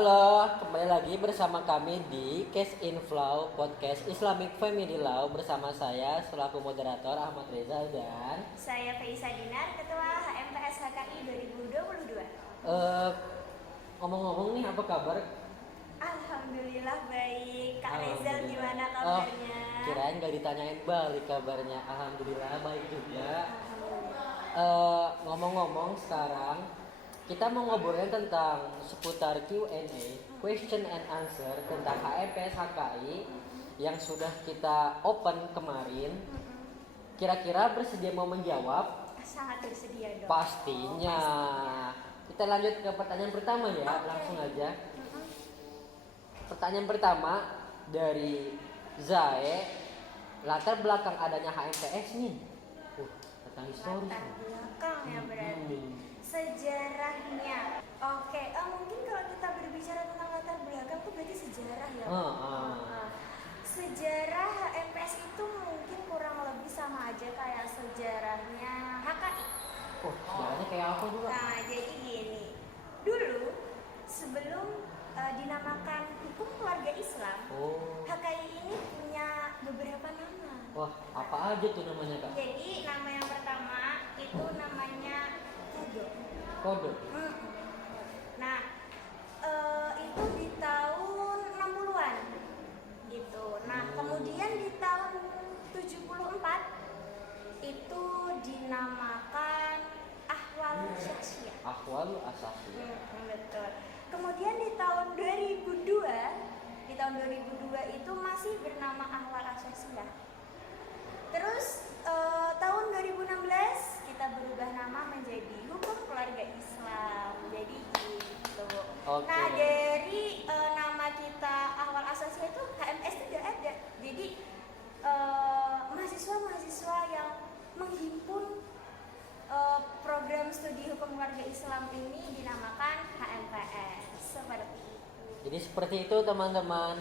Halo, kembali lagi bersama kami di Cash Inflow Podcast Islamic Family Law bersama saya selaku moderator Ahmad Reza dan Saya Faisa Dinar, Ketua HMPS HKI 2022. Ngomong-ngomong nih, apa kabar? Alhamdulillah baik. Kak Reza Alhamdulillah. gimana kabarnya? Kirain gak ditanyain balik kabarnya. Alhamdulillah baik juga. Alhamdulillah. Ngomong-ngomong sekarang kita mau ngobrolin tentang seputar Q&A, question and answer tentang HMPS HKI yang sudah kita open kemarin. Kira-kira bersedia mau menjawab? Sangat bersedia dong. Pastinya. Kita lanjut ke pertanyaan pertama ya, langsung aja. Pertanyaan pertama dari Zae, latar belakang adanya HMPS nih. Tentang historis. Latar belakang ya berarti. Sejarahnya. Oke, mungkin kalau kita berbicara tentang latar belakang itu berarti sejarah ya. Sejarah HMPS itu mungkin kurang lebih sama aja kayak sejarahnya HKI. Sejarahnya kayak apa juga? Nah, jadi gini. Dulu sebelum dinamakan Hukum Keluarga Islam, HKI ini punya beberapa nama. Wah, apa aja tuh namanya, Kak? Jadi nama yang pertama itu namanya Kode. Nah, itu di tahun 60-an gitu. Nah, kemudian di tahun 74 itu dinamakan Ahwal Syakhsiyah. Ahwal Asasiyah. Betul. Kemudian di tahun 2002 itu masih bernama Ahwal Asasiyah. Terus tahun 2016 kita berubah nama menjadi Hukum Keluarga Islam. Jadi gitu. Okay. Nah, dari nama kita Ahwal Asasiyah itu HMS tidak ada. Jadi mahasiswa-mahasiswa yang menghimpun program studi Hukum Keluarga Islam ini dinamakan HMPS. Seperti itu. Jadi seperti itu teman-teman.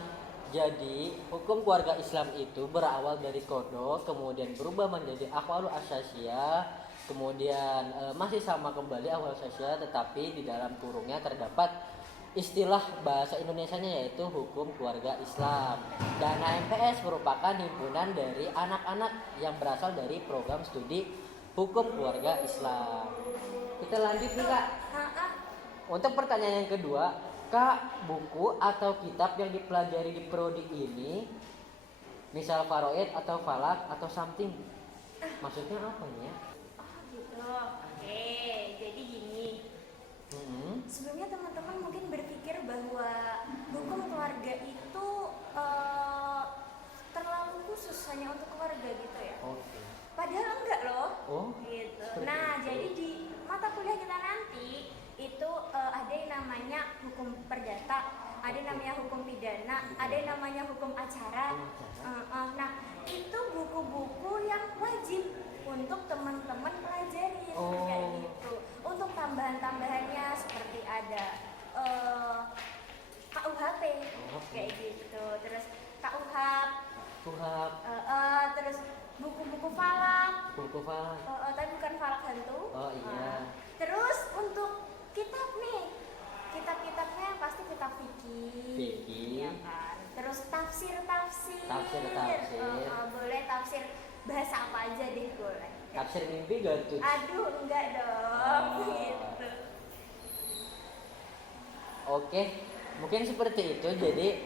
Jadi hukum keluarga Islam itu berawal dari kodo, kemudian berubah menjadi ahwalul asyasiyah, kemudian masih sama kembali ahwal asyasiyah, tetapi di dalam kurungnya terdapat istilah bahasa Indonesianya yaitu hukum keluarga Islam. Dan HMPS merupakan himpunan dari anak-anak yang berasal dari program studi hukum keluarga Islam. Kita lanjut nih, Kak. Untuk pertanyaan yang kedua, Kak, buku atau kitab yang dipelajari di prodi ini, misal Faraid atau Falak atau something, maksudnya apa ya? Gitu. Oke, jadi gini. Sebelumnya teman-teman mungkin berpikir bahwa hukum keluarga itu terlalu khusus hanya untuk keluarga gitu ya. Okay. Padahal enggak loh. Gitu. Nah, itu. jadi di mata kuliah kita nanti itu ada yang namanya hukum perdata, ada yang namanya hukum pidana, ada yang namanya hukum acara. Nah, itu buku-buku yang wajib untuk teman-teman pelajari kayak gitu. Untuk tambahan-tambahannya seperti ada KUHP kayak gitu, terus KUHAP, terus buku-buku falak. Tapi bukan falak hantu. Terus untuk kitab-kitabnya pasti kitab fikih, ya kan. Terus tafsir. Boleh tafsir bahasa apa aja deh boleh. Tafsir mimpi gak tuh? Aduh, enggak dong. Gitu. Oke, mungkin seperti itu. Jadi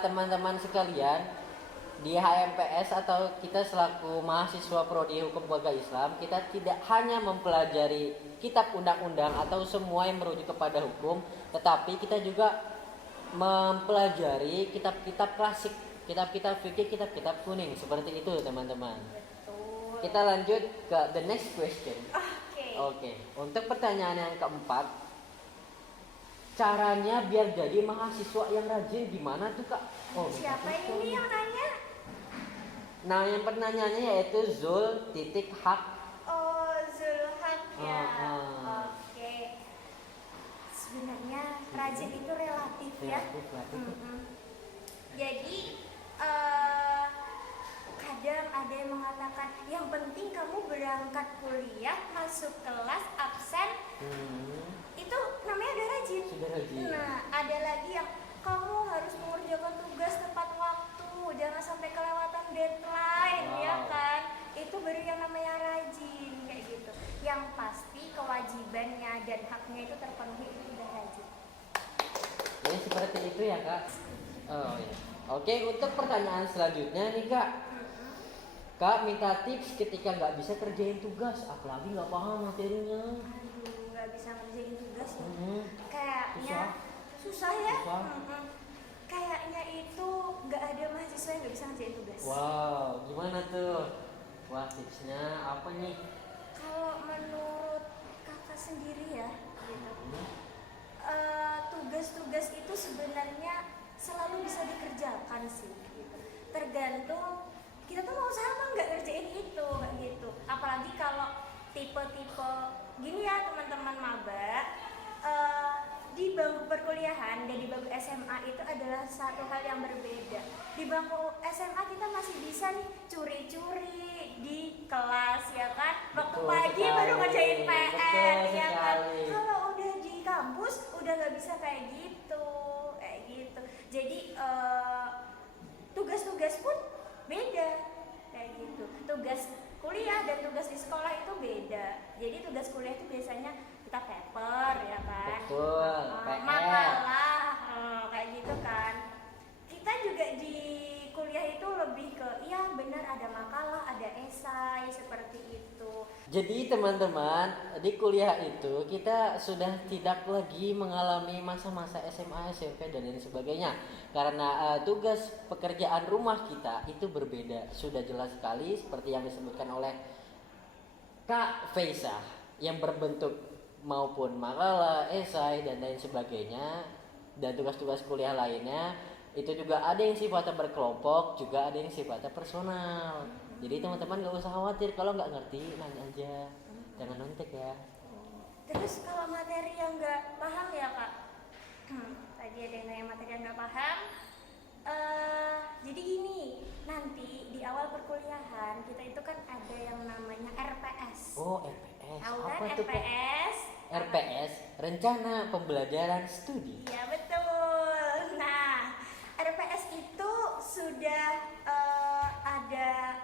teman-teman sekalian, di HMPS atau kita selaku mahasiswa prodi hukum keluarga Islam, kita tidak hanya mempelajari kitab undang-undang atau semua yang merujuk kepada hukum, tetapi kita juga mempelajari kitab-kitab klasik, kitab-kitab fikih, kitab-kitab kuning, seperti itu teman-teman. Betul. Kita lanjut ke the next question. Oke. Untuk pertanyaan yang keempat, caranya biar jadi mahasiswa yang rajin gimana tuh, Kak? Siapa ini yang nanya? Nah, yang penanyanya yaitu Zul.Hak. Zulhak ya. Oke. Sebenarnya rajin itu relatif ya. Jadi kadang ada yang mengatakan yang penting kamu berangkat kuliah, masuk kelas, absen, itu namanya udah rajin. sudah rajin. Nah, ada lagi yang kamu harus mengerjakan tugas tepat waktu, jangan sampai kelewatan deadline, Wow. ya kan? Itu baru yang namanya rajin kayak gitu. Yang pasti kewajibannya dan haknya itu terpenuhi, itu udah rajin. Jadi seperti itu ya kak. Oh ya. Oke, untuk pertanyaan selanjutnya nih kak. Kak minta tips ketika nggak bisa kerjain tugas, apalagi nggak paham materinya. Aduh, nggak bisa ngerjain tugas ya. Hmm. Kayaknya susah ya. Susah. Kayaknya itu nggak ada mahasiswa yang nggak bisa ngerjain tugas. Wow, gimana tuh? Wah, tipsnya apa nih? Kalau menurut kakak sendiri ya, gitu. Tugas-tugas itu sebenarnya selalu bisa dikerjakan sih, gitu. Tergantung kita tuh mau usaha apa nggak ngerjain itu, kayak gitu. Apalagi kalau tipe-tipe gini ya teman-teman maba, di bangku perkuliahan dan di bangku SMA itu adalah satu hal yang berbeda. Di bangku SMA kita masih bisa nih curi-curi di kelas ya kan, waktu Betul pagi sekali. baru ngerjain PR Betul ya kan. sekali. Kalau udah di kampus udah nggak bisa kayak gitu. Jadi tugas-tugas pun beda kayak gitu. Tugas kuliah dan tugas di sekolah itu beda. Jadi tugas kuliah itu biasanya kita paper ya kan. Betul, PR. Makalah kayak gitu kan. Kita juga di kuliah itu lebih ke iya benar ada makalah, ada esai seperti itu. Jadi teman-teman, di kuliah itu kita sudah tidak lagi mengalami masa-masa SMA, SMP dan lain sebagainya. Karena tugas pekerjaan rumah kita itu berbeda. Sudah jelas sekali seperti yang disebutkan oleh Kak Faisah, yang berbentuk maupun makalah, esai dan lain sebagainya, dan tugas-tugas kuliah lainnya itu juga ada yang sifatnya berkelompok, juga ada yang sifatnya personal. Jadi teman-teman gak usah khawatir kalau nggak ngerti, nanya aja, jangan nontek ya. Terus kalau materi yang nggak paham ya kak, tadi ada yang nanya materi yang nggak paham. Jadi gini, nanti di awal perkuliahan kita itu kan ada yang namanya RPS. Oh, RPS. Tahu kan Apa tuh Kak? RPS? RPS, Rencana Pembelajaran Studi. Iya betul. Nah, RPS itu sudah ada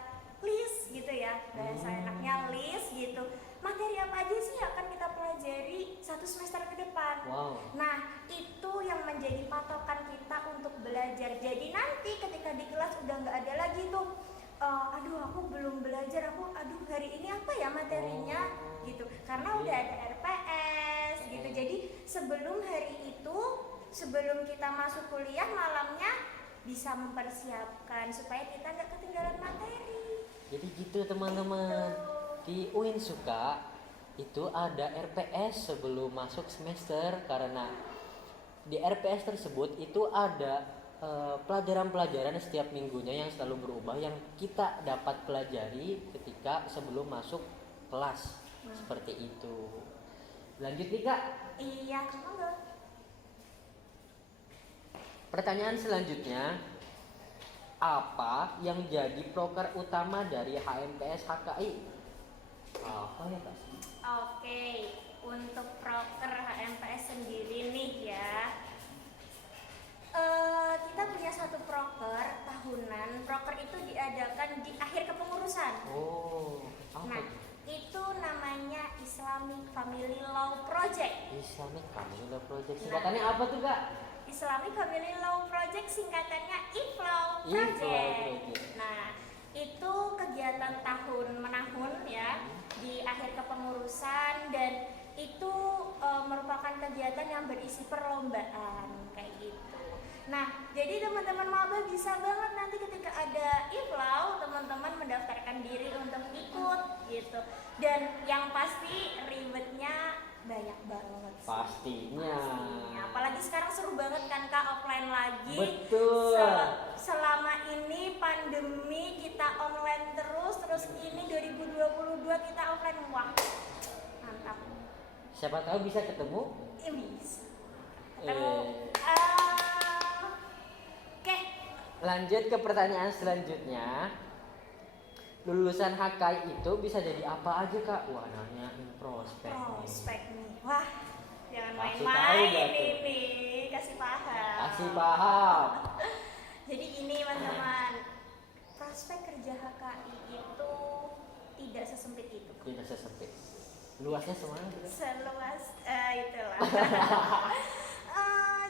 list gitu ya, bahasa enaknya list gitu. Materi apa aja sih yang akan kita pelajari satu semester ke depan. Wow. Nah, itu yang menjadi patokan kita untuk belajar. Jadi nanti ketika di kelas udah nggak ada lagi tuh, aduh aku belum belajar, aduh hari ini apa ya materinya gitu. Karena udah ada RPS gitu. Jadi sebelum hari itu, sebelum kita masuk kuliah malamnya bisa mempersiapkan supaya kita nggak ketinggalan materi. Jadi gitu teman-teman. Di Uinsuka itu ada RPS sebelum masuk semester, karena di RPS tersebut itu ada pelajaran-pelajaran setiap minggunya yang selalu berubah yang kita dapat pelajari ketika sebelum masuk kelas. Seperti itu. Lanjut nih Kak. Iya, monggo. Pertanyaan selanjutnya, apa yang jadi proker utama dari HMPS HKI? Apa ya Kak? Oke, untuk proker HMPS sendiri nih ya, kita punya satu proker tahunan. Proker itu diadakan di akhir kepengurusan. Oh, apa Nah, itu? itu namanya Islamic Family Law Project. Islamic Family Law Project. Singkatannya apa tuh Kak? Islamic Family Law Project singkatannya IFLAW IFLAW Project. Project. Nah, itu kegiatan tahun menahun ya di akhir kepengurusan, dan itu merupakan kegiatan yang berisi perlombaan kayak gitu. Nah, jadi teman-teman maba bisa banget nanti ketika ada IFLAW teman-teman mendaftarkan diri untuk ikut gitu. Dan yang pasti ribetnya banyak banget sih. Pastinya. Apalagi sekarang seru banget kan Kak, offline lagi. Betul. Selama ini pandemi kita online terus ini 2022 kita offline. Wah, mantap. Siapa tahu bisa ketemu. Bisa ketemu. Oke. Lanjut ke pertanyaan selanjutnya. Lulusan HKI itu bisa jadi apa aja Kak? Wah, nanyain prospek nih. Prospek nih. Wah, Jangan Kasih tahu main-main gak tuh? ini, kasih paham. Kasih paham. Jadi ini teman-teman, prospek kerja HKI itu tidak sesempit itu. Tidak sesempit. Luasnya semana gitu? Seluas itulah.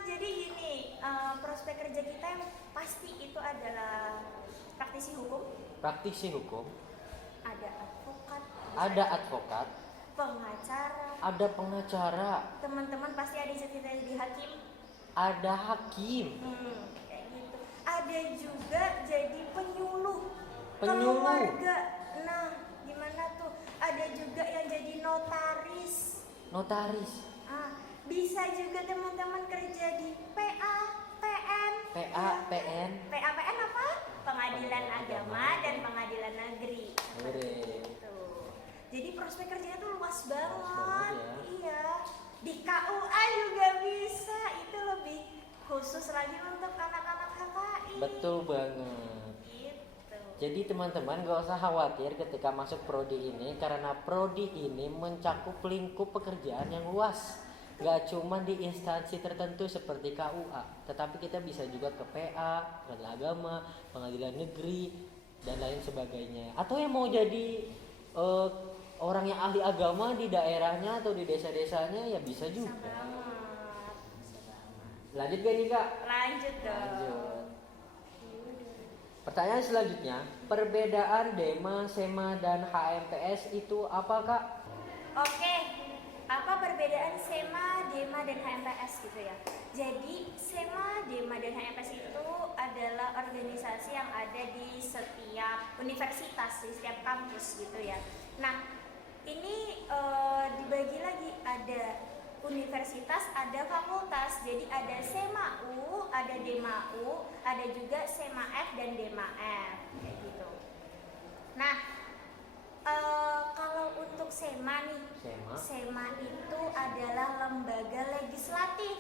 Jadi gini, prospek kerja kita yang pasti itu adalah praktisi hukum, Praktisi hukum, ada advokat, ada advokat, pengacara, ada pengacara, teman-teman pasti ada cita-cita jadi hakim. ada hakim, Kayak gitu. Ada juga jadi penyuluh Penyuluh. keluarga. Nah, gimana tuh? Ada juga yang jadi notaris. notaris, Bisa juga teman-teman kerja di PA, PN. PA, PN. PA, PN apa? Pengadilan Agama dan Pengadilan Negeri. Hore. Gitu. Jadi prospek kerjanya tuh luas banget. banget ya. Iya. Di KUA juga bisa. Itu lebih khusus lagi untuk anak-anak HKI. Betul banget. Gitu. Jadi teman-teman gak usah khawatir ketika masuk prodi ini, karena prodi ini mencakup lingkup pekerjaan yang luas. Gak cuma di instansi tertentu seperti KUA, tetapi kita bisa juga ke PA, Pengadilan Agama, Pengadilan Negeri, dan lain sebagainya. Atau yang mau jadi orang yang ahli agama di daerahnya atau di desa-desanya ya bisa Bisa juga. banget. Bisa banget. Lanjut gak nih kak? Lanjut dong. Lanjut. Pertanyaan selanjutnya, perbedaan DEMA, SEMA, dan HMPS itu apa kak? Oke, apa perbedaan SEMA, DEMA, dan HMPS gitu ya? Jadi SEMA, DEMA, dan HMPS itu adalah organisasi yang ada di setiap universitas, di setiap kampus gitu ya. Nah, ini dibagi lagi, ada universitas, ada fakultas. Jadi ada SEMA U, ada DEMA U, ada juga SEMA F dan DEMA F kayak gitu. Nah, kalau untuk SEMA nih, SEMA itu adalah lembaga legislatif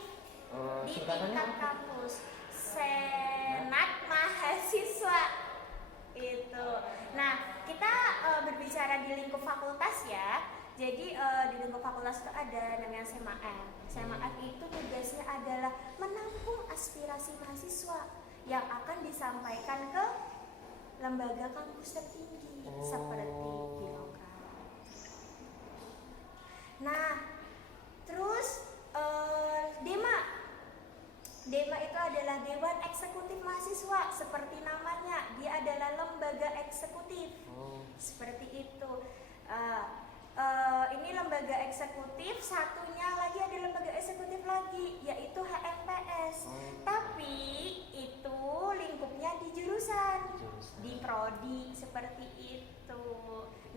di tingkat kampus, Senat Mahasiswa itu. Nah, kita berbicara di lingkup fakultas ya. Jadi di lingkup fakultas itu ada namanya SEMA F. SEMA F itu tugasnya adalah menampung aspirasi mahasiswa yang akan disampaikan ke lembaga kampus tertinggi seperti birokrat. Nah, terus DEMA. DEMA itu adalah Dewan Eksekutif Mahasiswa, seperti namanya, dia adalah lembaga eksekutif. Seperti itu. Ini lembaga eksekutif, satunya lagi ada lembaga eksekutif lagi, yaitu HMPS. Tapi itu lingkupnya di jurusan, di prodi, seperti itu.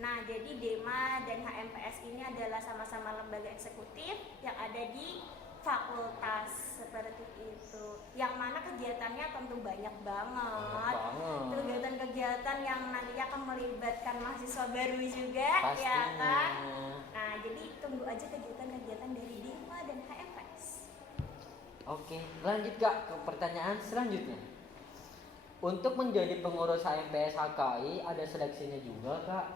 Nah, jadi DEMA dan HMPS ini adalah sama-sama lembaga eksekutif yang ada di fakultas, seperti itu. Yang mana kegiatannya tentu banyak banget. Kegiatan-kegiatan yang nantinya akan melibatkan mahasiswa baru juga. Pastinya. Ya kan? Nah, jadi tunggu aja kegiatan-kegiatan dari DEMA dan HMPS. Oke, lanjut kak ke pertanyaan selanjutnya. Untuk menjadi pengurus HMPS HKI ada seleksinya juga kak?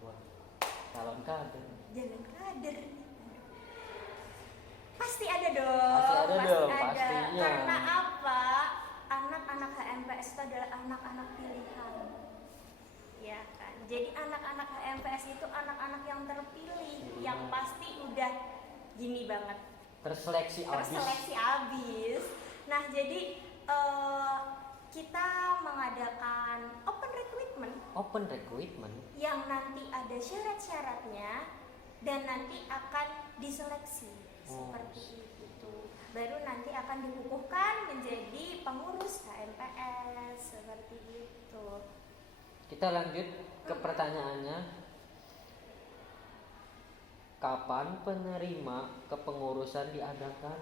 Wah, calon kader. Jangan kader. Pasti ada dong. Pastinya. Karena apa? Anak-anak HMPS itu adalah anak-anak pilihan. Ya kan? Jadi anak-anak HMPS itu anak-anak yang terpilih, yang pasti udah gini banget. Terseleksi abis. Nah, jadi kita mengadakan open recruitment yang nanti ada syarat-syaratnya dan nanti akan diseleksi seperti itu. Baru nanti akan dikukuhkan menjadi pengurus HMPS seperti itu. Kita lanjut ke pertanyaannya. Kapan penerima kepengurusan diadakan?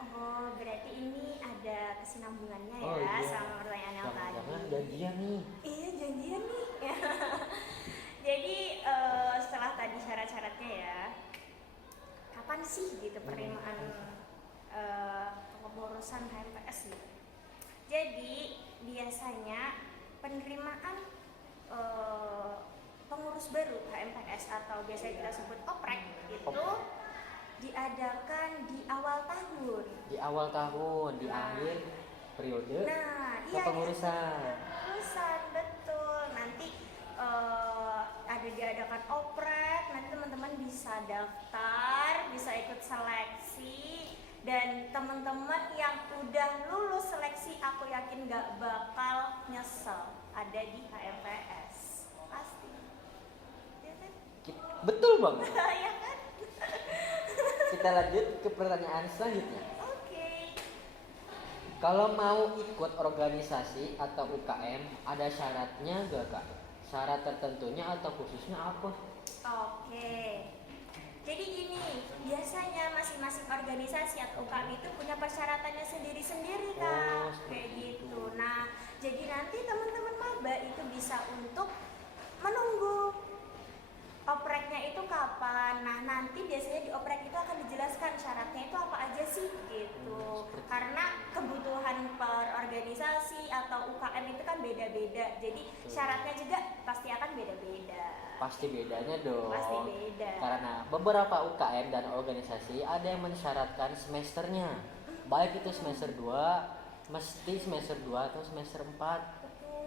Oh, berarti ini ada kesinambungannya ya Iya. sama pertanyaan yang tadi. Jangan janjian nih. Iya, janjian nih. Jadi setelah tadi syarat-syaratnya ya, kapan sih gitu penerimaan kepengurusan HMPS gitu? Jadi biasanya penerimaan pengurus baru HMPS atau biasa kita sebut oprek itu diadakan di awal tahun. Di awal tahun, di akhir periode Nah, iya, kepengurusan. kepengurusan, betul. Nanti ada diadakan oprek, nanti teman-teman bisa daftar, bisa ikut seleksi, dan teman-teman yang udah lulus seleksi aku yakin gak bakal nyesel ada di HMPS. Pasti. Ya kan? Betul banget. Ya kan? Kita lanjut ke pertanyaan selanjutnya. Oke. Kalau mau ikut organisasi atau UKM, ada syaratnya gak kak? Syarat tertentunya atau khususnya apa? Oke. Jadi gini, biasanya masing-masing organisasi atau UKM itu punya persyaratannya sendiri-sendiri, Kak. seperti Kayak itu. gitu. Nah, jadi nanti teman-teman maba itu bisa untuk menunggu opreknya itu kapan. Nah, nanti biasanya di oprek itu akan dijelaskan syaratnya itu apa aja sih gitu. Karena kebutuhan per organisasi atau UKM itu kan beda-beda. Jadi syaratnya juga pasti akan beda-beda. Pasti bedanya dong. Pasti beda. Karena beberapa UKM dan organisasi ada yang mensyaratkan semesternya. Baik itu semester 2, mesti semester 2 atau semester 4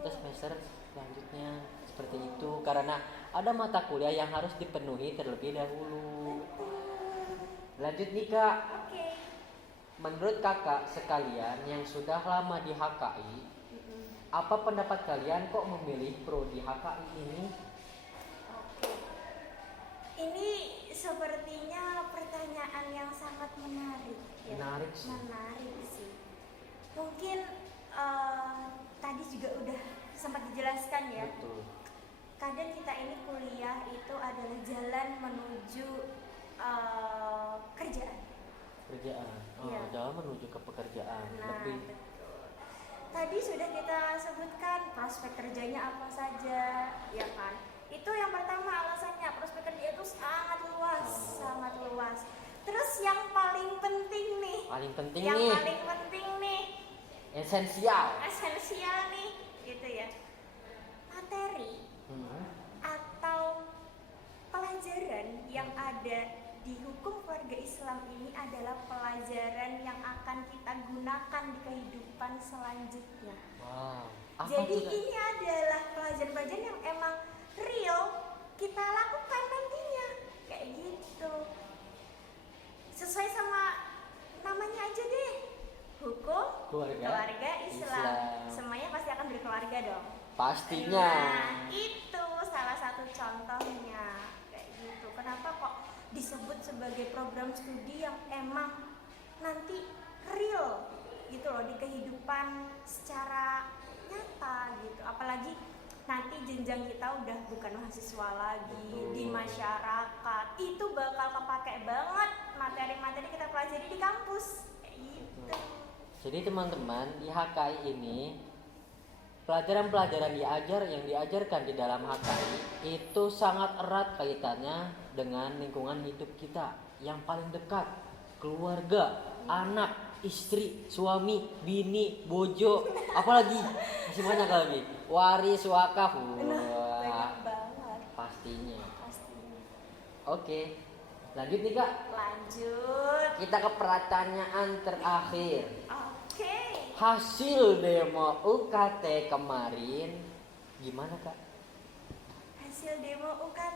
atau semester selanjutnya. Seperti itu, karena ada mata kuliah yang harus dipenuhi terlebih dahulu. Lanjut nih kak, Oke. menurut kakak sekalian yang sudah lama di HKI, apa pendapat kalian kok memilih prodi HKI ini? Oke. Ini sepertinya pertanyaan yang sangat menarik. Ya. Menarik sih. Menarik sih. Mungkin tadi juga udah sempat dijelaskan ya. Betul. Kadang kita ini kuliah itu adalah jalan menuju kerjaan. Kerjaan. Iya. Jalan menuju ke pekerjaan. Nah, Lebih. betul. Tadi sudah kita sebutkan prospek kerjanya apa saja, ya kan? Itu yang pertama alasannya, prospek kerja itu sangat luas, sangat luas. Terus yang paling penting nih, Paling penting yang nih, paling penting nih, esensial. esensial nih, gitu ya. Materi atau pelajaran yang ada di hukum keluarga Islam ini adalah pelajaran yang akan kita gunakan di kehidupan selanjutnya. Wow. Apa Jadi tuh, Kak? ini adalah pelajaran-pelajaran yang emang real kita lakukan nantinya, kayak gitu. Sesuai sama namanya aja deh, hukum Keluarga Islam. Islam. Semuanya pasti akan berkeluarga dong. Pastinya. Nah, itu salah satu contohnya kayak gitu. Kenapa kok disebut sebagai program studi yang emang nanti real gitu loh di kehidupan secara nyata gitu. Apalagi nanti jenjang kita udah bukan mahasiswa lagi. Betul. Di masyarakat itu bakal kepake banget materi-materi kita pelajari di kampus kayak gitu. Jadi teman-teman di HKI ini pelajaran-pelajaran yang diajarkan di dalam HKI itu sangat erat kaitannya dengan lingkungan hidup kita yang paling dekat, keluarga, anak, istri, suami, bini, bojo, apalagi masih banyak lagi, waris, wakaf. Banyak Wah, banget pastinya. pastinya. Oke, lanjut nih kak, Lanjut. kita ke pertanyaan terakhir. Oke. Hasil demo UKT kemarin gimana kak? Hasil demo UKT